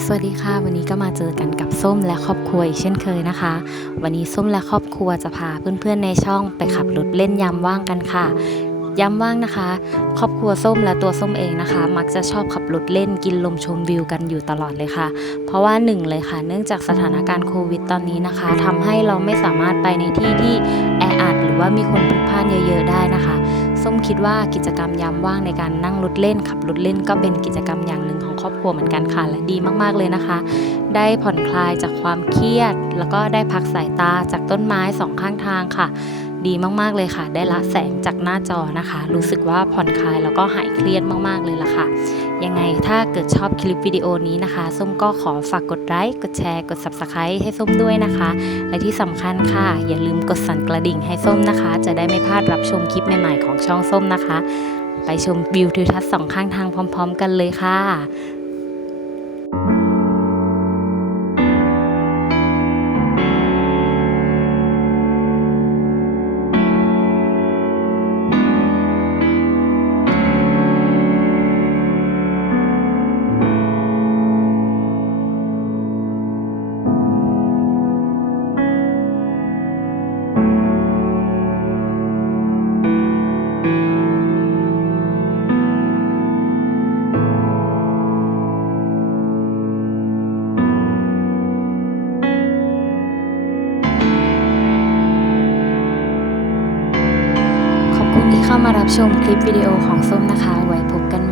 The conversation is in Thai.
สวัสดีค่ะวันนี้ก็มาเจอกันกับส้มและครอบครัวอีกเช่นเคยนะคะ วันนี้ส้มและครอบครัวจะพาเพื่อนๆในช่องไปขับรถเล่นยามว่างกันค่ะยามว่างนะคะ ครอบครัวส้มและตัวส้มเองนะคะ มักจะชอบขับรถเล่นกินลมชมวิวกันอยู่ตลอดเลยค่ะ เพราะว่าหนึ่งเลยค่ะ เนื่องจากสถานการณ์โควิดตอนนี้นะคะทำให้เราไม่สามารถไปในที่ที่แออัดหรือว่ามีคนพลุกพล่านเยอะ ๆ ได้นะคะ คิดว่ากิจกรรมยามว่างในการนั่งรถเล่นขับรถเล่นก็เป็นกิจกรรมอย่างหนึ่งของครอบครัวเหมือนกันค่ะและดีมากๆเลยนะคะ ได้ผ่อนคลายจากความเครียด แล้วก็ได้พักสายตาจากต้นไม้สองข้างทางค่ะ ดีมากๆเลยค่ะ ได้ละแสงจากหน้าจอนะคะ รู้สึกว่าผ่อนคลายแล้วก็หายเครียดมากๆเลยล่ะค่ะ ยังไงถ้าเกิดชอบคลิปวิดีโอนี้นะคะ ส้มก็ขอฝากกดไลค์กดแชร์กด Subscribe ให้ส้มด้วยนะคะ และที่สำคัญค่ะ อย่าลืมกดสั่นกระดิ่งให้ส้มนะคะ จะได้ไม่พลาดรับชมคลิปใหม่ๆของช่องส้มนะคะ ไปชมวิวทิวทัศน์สองข้างทางพร้อม ๆ กันเลยค่ะ ที่เข้ามารับชมคลิปวิดีโอของส้มนะคะ ไว้พบกันใหม่